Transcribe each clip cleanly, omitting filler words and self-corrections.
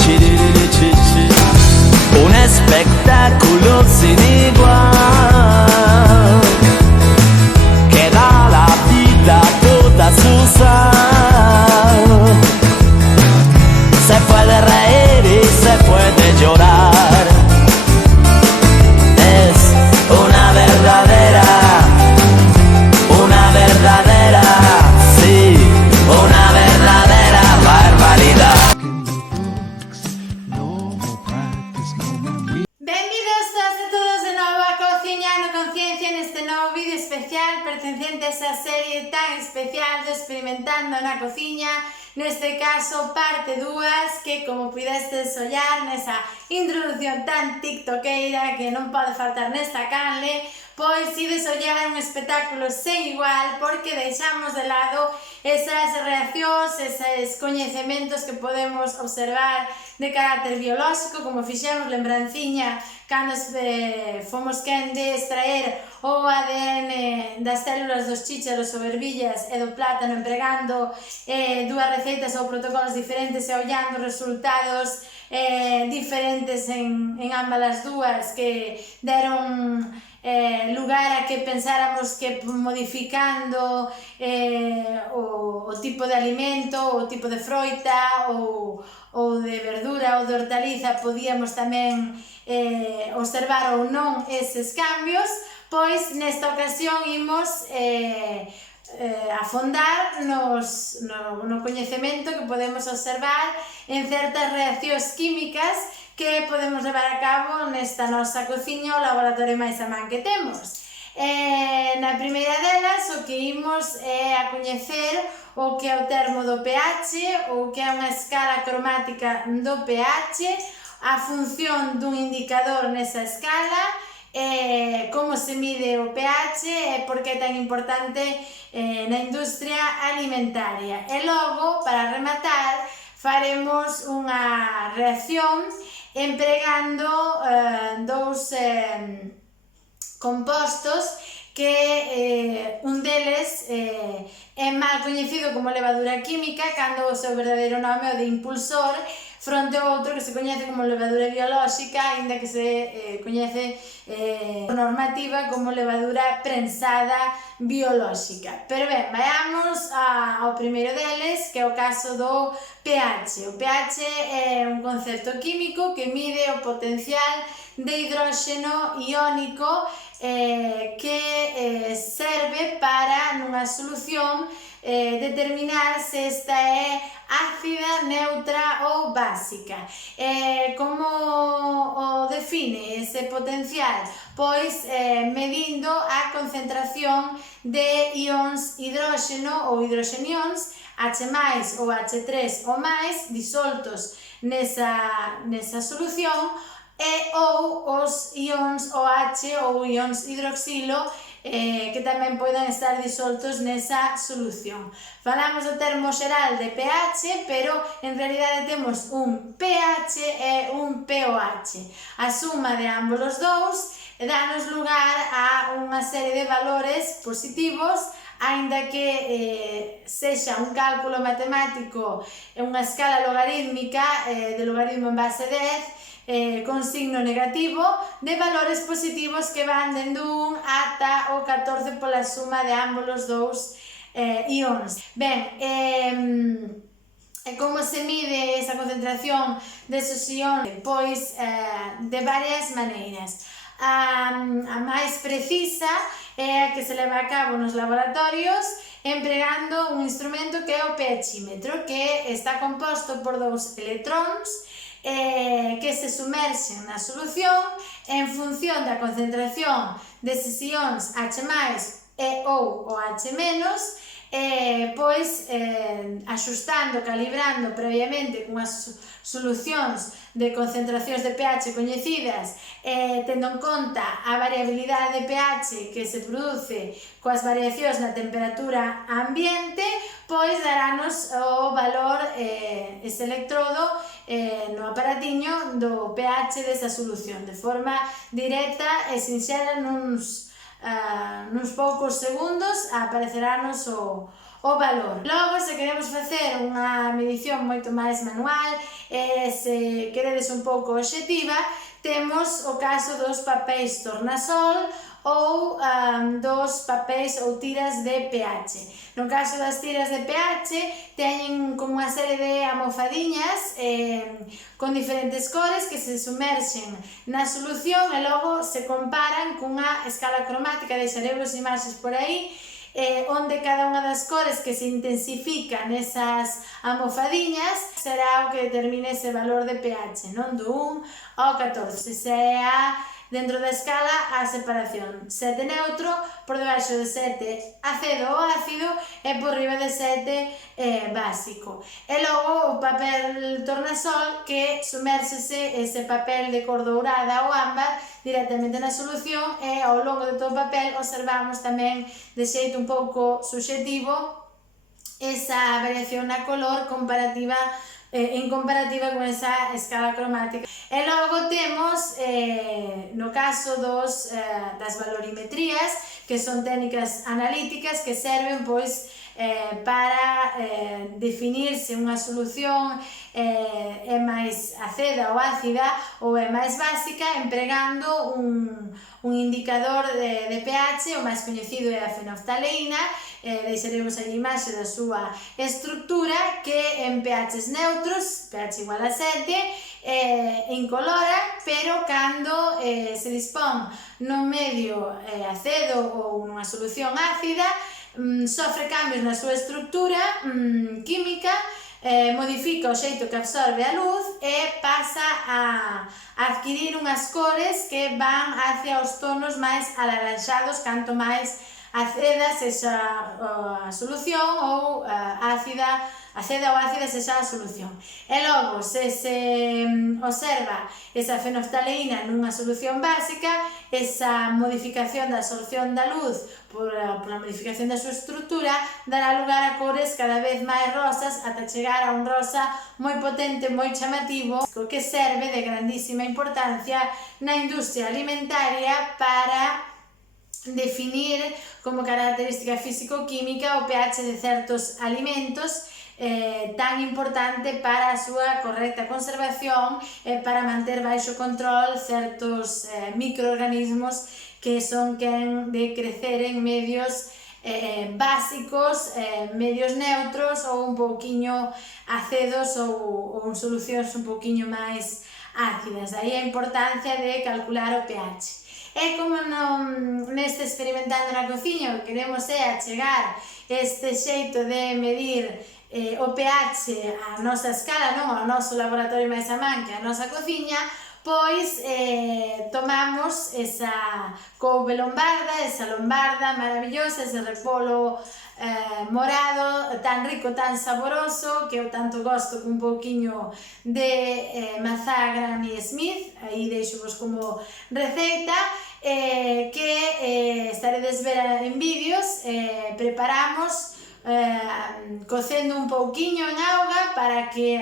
chiririchichi. Un espectáculo sin igual que da la vida toda su sal. Se puede reír y se puede llorar. Es una verdadera, sí, una verdadera barbaridad. Benvidos todos de novo a Cociñando Conciencia neste novo vídeo especial pertencente a esa serie tan especial do Experimentando na Cociña, neste caso parte 2, que como pudestes ollar nesa introducción tan tiktokeira que non pode faltar nesta canle, pois ides ollar un espectáculo sen igual porque deixamos de lado esas reaccións, eses coñecementos que podemos observar de carácter biolóxico, como fixemos lembranciña cando fomos quen de extraer o ADN das células dos chícharos ou ervillas e do plátano empregando dúas receitas ou protocolos diferentes e ollando resultados diferentes en ambas as dúas que deron lugar a que pensáramos que modificando o tipo de alimento, o tipo de froita ou de verdura ou de hortaliza podíamos tamén observar ou non eses cambios, pois nesta ocasión imos afondar no coñecemento que podemos observar en certas reaccións químicas que podemos levar a cabo nesta nosa cociña o laboratorio máis a man que temos. Na primeira delas o que imos é a coñecer o que é o termo do pH, ou que é unha escala cromática do pH, a función dun indicador nesa escala, como se mide o pH e por que é tan importante na industria alimentaria. E logo, para rematar, faremos unha reacción empregando dous compostos que un deles é mal coñecido como levadura química cando o seu verdadeiro nome é o de impulsor, fronte ao outro que se coñece como levadura biolóxica, aínda que se coñece normativa como levadura prensada biolóxica. Pero ben, vayamos ao primeiro deles, que é o caso do pH. O pH é un concepto químico que mide o potencial de hidróxeno iónico que serve para nunha solución determinar se esta é ácida, neutra ou básica. Como o define ese potencial? Pois medindo a concentración de ións hidróxeno ou hidroxenións H+ ou H3 ou máis disoltos nesa solución ou os ións OH ou ións hidroxilo que tamén poden estar disoltos nesa solución. Falamos do termo xeral de pH, pero en realidade temos un pH e un pOH. A suma de ambos os dous danos lugar a unha serie de valores positivos, aínda que sexa un cálculo matemático e unha escala logarítmica de logaritmo en base 10, con signo negativo, de valores positivos que van dende 1 ata o 14 pola suma de ambos os dous ións. Ben, como se mide esa concentración desos ións? Pois de varias maneiras. A máis precisa é a que se leva a cabo nos laboratorios empregando un instrumento que é o pHímetro, que está composto por dous electróns que se sumerxen na solución en función da concentración deses ións H+ e ou OH-, pois axustando, calibrando previamente con as solucións de concentracións de pH coñecidas, tendo en conta a variabilidade de pH que se produce coas variacións na temperatura ambiente, pois darános o valor, ese electrodo no aparatiño do pH desa solución, de forma directa e sinxela nuns poucos segundos aparecerános o o valor. Logo, se queremos facer unha medición moito máis manual e se queredes un pouco obxectiva, temos o caso dos papéis tornasol ou dos papéis ou tiras de pH. No caso das tiras de pH, teñen como unha serie de almofadiñas con diferentes cores que se sumerxen na solución e logo se comparan cunha escala cromática, deixaremos imaxes por aí, onde cada unha das cores que se intensifican nesas almofadiñas será o que determine ese valor de pH, non? Do 1 ao 14, se é dentro da escala a separación 7 neutro, por debaixo de 7 acedo ou ácido e por riba de 7 básico. E logo o papel tornasol que sumérsese ese papel de cor dourada ou ámbar directamente na solución e ao longo de todo o papel observamos tamén de xeito un pouco subxetivo esa variación na color comparativa en comparativa con esa escala cromática. E logo temos, no caso das valorimetrías, que son técnicas analíticas que serven pois para definir se unha solución é máis aceda ou ácida ou é máis básica empregando un indicador de pH, o máis coñecido é a fenolftaleína. Deixaremos a imaxe da súa estructura que en pHs neutros, pH igual a 7, incolora, pero cando se dispón nun medio acedo ou nunha solución ácida, sofre cambios na súa estructura química, modifica o xeito que absorbe a luz e pasa a adquirir unhas cores que van hacia os tonos máis alaranxados canto máis aceda sexa a solución ou aceda ou ácida sexa a solución. E logo, se se observa esa fenolftaleína nunha solución básica, esa modificación da absorción da luz por a modificación da súa estructura dará lugar a cores cada vez máis rosas ata chegar a un rosa moi potente, moi chamativo, que serve de grandísima importancia na industria alimentaria para definir como característica físico-química o pH de certos alimentos tan importante para a súa correcta conservación e para manter baixo control certos microorganismos que son quen de crecer en medios básicos, medios neutros ou un pouquiño acedos ou en solucións un pouquiño máis ácidas. Aí a importancia de calcular o pH. E como neste experimentando na cociña o que queremos é achegar este xeito de medir o pH á nosa escala, non ao noso laboratorio máis a man que a nosa cociña, pois tomamos esa couve lombarda, esa lombarda maravillosa, ese repolo morado, tan rico, tan saboroso, que eu tanto gosto con un pouquiño de mazá Granny Smith, aí deixo-vos como receita, que estaredes ver en vídeos. Preparamos cocendo un pouquiño en auga para que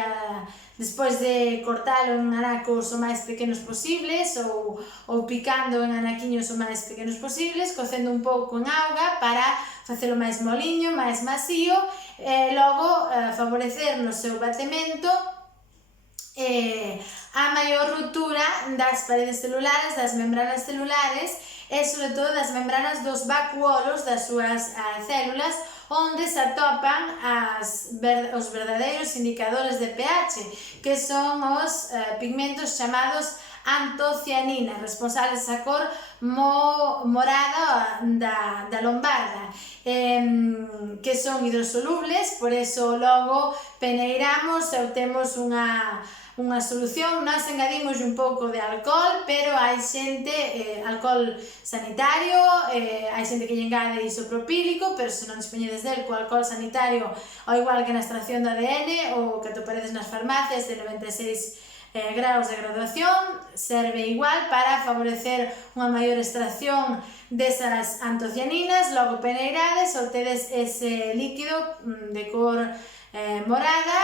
despois de cortalo en anacos o máis pequenos posibles ou picando en anaquiños o máis pequenos posibles, cocendo un pouco en auga para facelo máis moliño, máis masío, e logo favorecer no seu batemento a maior ruptura das paredes celulares, das membranas celulares e, sobre todo, das membranas dos vacuolos das súas células, onde se atopan os verdadeiros indicadores de pH, que son os pigmentos chamados antocianinas, responsables da cor morada da lombarda, que son hidrosolubles, por eso logo peneiramos e obtemos unha solución. Nós engadimos un pouco de alcohol, pero hai xente, alcohol sanitario, hai xente que lle engade isopropílico, pero se non dispoñedes del co alcohol sanitario, ao igual que na extracción do ADN, ou que atoparedes nas farmacias de 96 graus de graduación, serve igual para favorecer unha maior extracción desas antocianinas. Logo peneirades, obtedes ese líquido de cor morada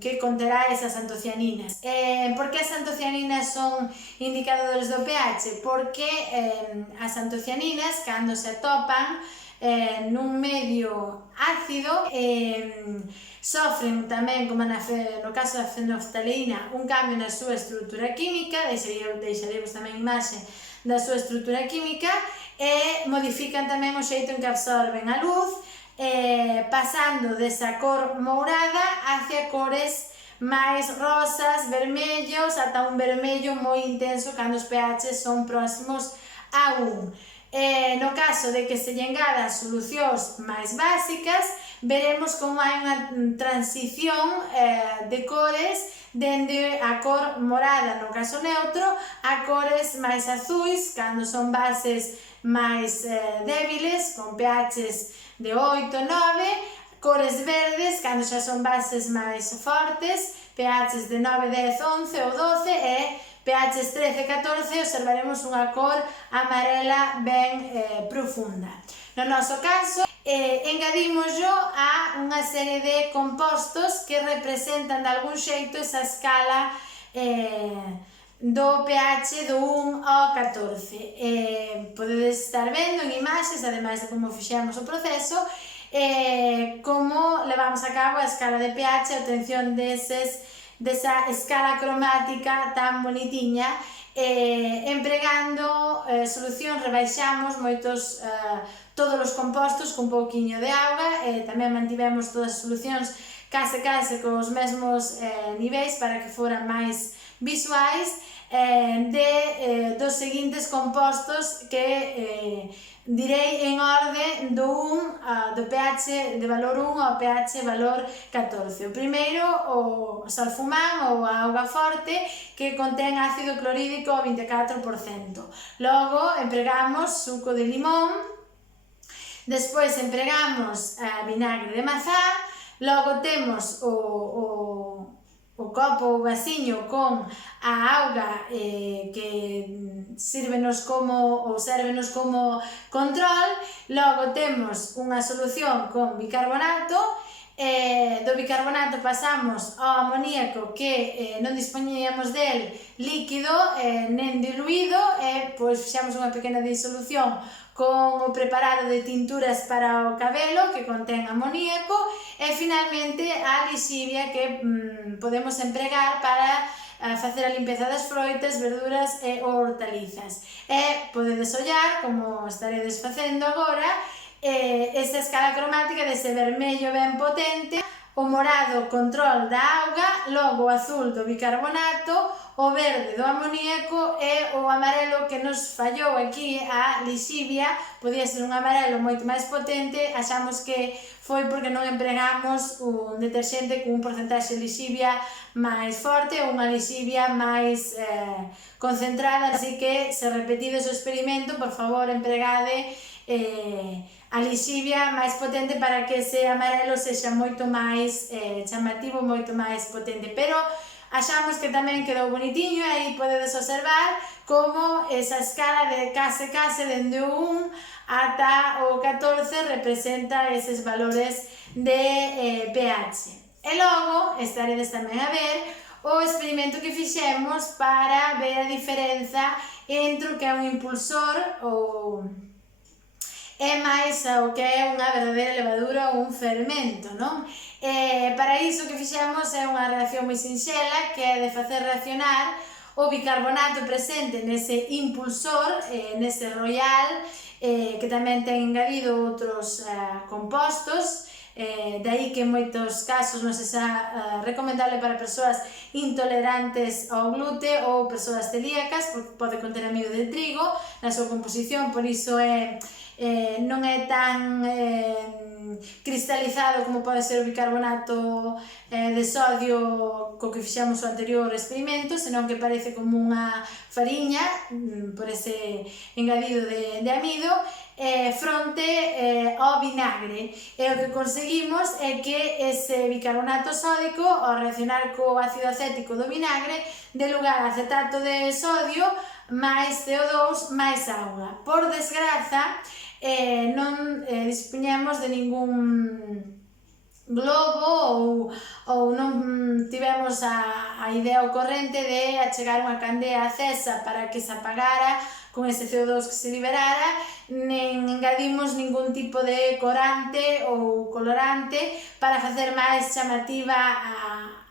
que conterá esas antocianinas. Por que as antocianinas son indicadores do pH? Porque as antocianinas, cando se atopan nun medio ácido, sofren tamén, como no caso da fenolftaleína, un cambio na súa estrutura química, deixaremos tamén imaxe da súa estrutura química, e modifican tamén o xeito en que absorben a luz, pasando desa cor mourada hacia cores máis rosas, vermellos, ata un vermello moi intenso cando os pH son próximos a 1. No caso de que se lle engadan solucións máis básicas, veremos como hai unha transición de cores dende a cor morada no caso neutro a cores máis azuis cando son bases máis débiles, con pHs de 8, 9, cores verdes cando xa son bases máis fortes, pHs de 9, 10, 11 ou 12 e pHs 13 e 14 observaremos unha cor amarela ben profunda. No noso caso, engadimoslo a unha serie de compostos que representan de algún xeito esa escala do pH do 1 ao 14. Podedes estar vendo en imaxes, ademais de como fixemos o proceso, como levamos a cabo a escala de pH, a obtención desa escala cromática tan bonitiña, empregando solución rebaixamos todos os compostos con un pouquiño de auga, tamén mantivemos todas as solucións case cos mesmos niveis para que foran máis visuais, dos seguintes compostos que direi en orde do pH de valor 1 ao pH valor 14. O primeiro, o salfumán ou a auga forte, que contén ácido clorídrico ao 24%. Logo, empregamos suco de limón, despois empregamos vinagre de mazá, logo temos o copo ou vasiño con a auga que sérvenos como control, logo temos unha solución con bicarbonato, do bicarbonato pasamos ao amoníaco que non dispoñíamos del líquido nen diluído e pois fixamos unha pequena disolución con o preparado de tinturas para o cabelo que contén amoníaco e finalmente a lixivia que podemos empregar para facer a limpeza das froitas, verduras e hortalizas. E podedes ollar, como estaredes facendo agora, esta escala cromática dese vermello ben potente, o morado control da auga, logo o azul do bicarbonato, o verde do amoníaco e o amarelo que nos fallou aquí a lixivia, podía ser un amarelo moito máis potente, achamos que foi porque non empregamos un deterxente con un porcentaxe de lixivia máis forte ou unha lixivia máis concentrada, así que se repetides o experimento, por favor empregade a lixivia máis potente para que ese amarelo sexa moito máis chamativo, moito máis potente, pero achamos que tamén quedou bonitiño e aí podedes observar como esa escala de case dende o 1 ata o 14 representa eses valores de pH. E logo estaredes tamén a ver o experimento que fixemos para ver a diferenza entre o que é un impulsor e máis o que é unha verdadeira levadura ou un fermento, non? Para iso que fixemos é unha reacción moi sinxela que é de facer reaccionar o bicarbonato presente nese impulsor, nese royal, que tamén ten engadido outros compostos, de aí que en moitos casos non sexa recomendable para persoas intolerantes ao glute ou persoas celíacas, porque pode conter amido de trigo na súa composición, por iso non é tan cristalizado como pode ser o bicarbonato de sodio co que fixamos o anterior experimento, senón que parece como unha fariña por ese engadido de amido fronte ao vinagre. E o que conseguimos é que ese bicarbonato sódico, ao reaccionar co ácido acético do vinagre, dé lugar a acetato de sodio máis CO2 máis auga. Por desgraza, non dispoñemos de ningún globo ou non tivemos a idea ocorrente de achegar unha candea acesa para que se apagara con ese CO2 que se liberara, nen engadimos ningún tipo de corante ou colorante para facer máis chamativa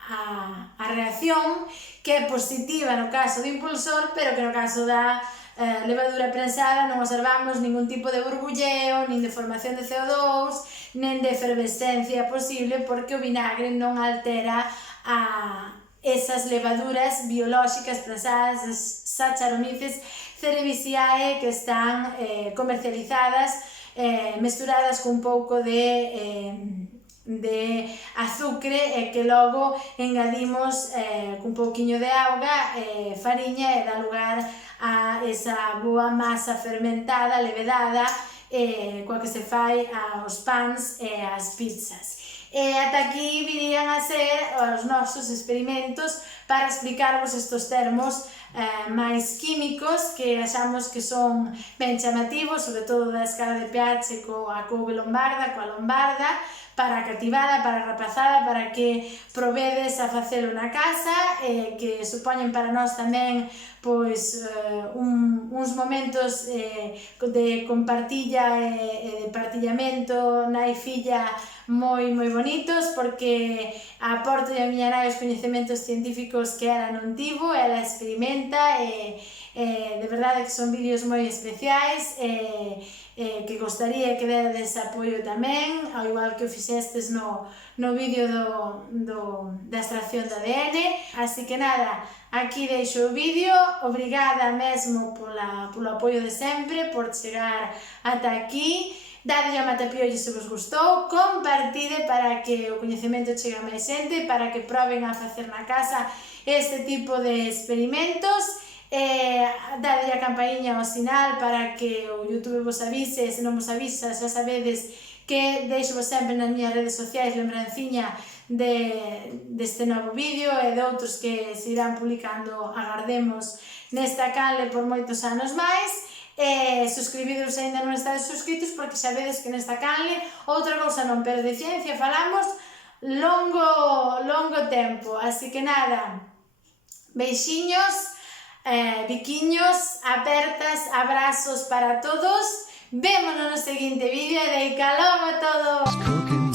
a reacción, que é positiva no caso do impulsor, pero que no caso da levadura prensada non observamos ningún tipo de burbulleo, nin de formación de CO2, nen de efervescencia posible, porque o vinagre non altera esas levaduras biolóxicas prensadas, as Saccharomyces cerevisiae, que están comercializadas, mesturadas con un pouco de azucre e que logo engadimos cun pouquiño de auga, fariña, e dá lugar a esa boa masa fermentada, levedada, coa que se fai aos pans e as pizzas. E ata aquí virían a ser os nosos experimentos para explicarvos estes termos máis químicos que achamos que son ben chamativos, sobre todo da escala de pH coa couve lombarda, coa lombarda, para a cativada, para a rapazada, para que probedes a facelo na casa, que supoñen para nós tamén pois uns momentos de compartilla e de partillamento nai filla moi bonitos, porque aporto a miña nai os coñecementos científicos que ela non tivo, ela experimenta e de verdade que son vídeos moi especiais que gostaría que dedes apoio tamén, ao igual que o fixestes no vídeo da extracción de ADN. Así que nada, aquí deixo o vídeo, obrigada mesmo polo apoio de sempre, por chegar ata aquí. Dadlle a matapiollo se vos gustou, compartide para que o coñecemento chegue a máis xente, para que proben a facer na casa este tipo de experimentos, dadlle a campaíña ao sinal para que o YouTube vos avise, se non vos avisa xa sabedes que deixo vos sempre nas miñas redes sociais lembranciña deste novo vídeo e de outros que se irán publicando, agardemos, nesta canle por moitos anos máis. Suscribidos se ainda non estades suscritos, porque xa vedes que nesta canle outra cousa non, pero de ciencia falamos longo tempo. Así que nada, beixiños, biquiños, apertas, abrazos para todos. Vémonos no seguinte vídeo e deica logo a todos.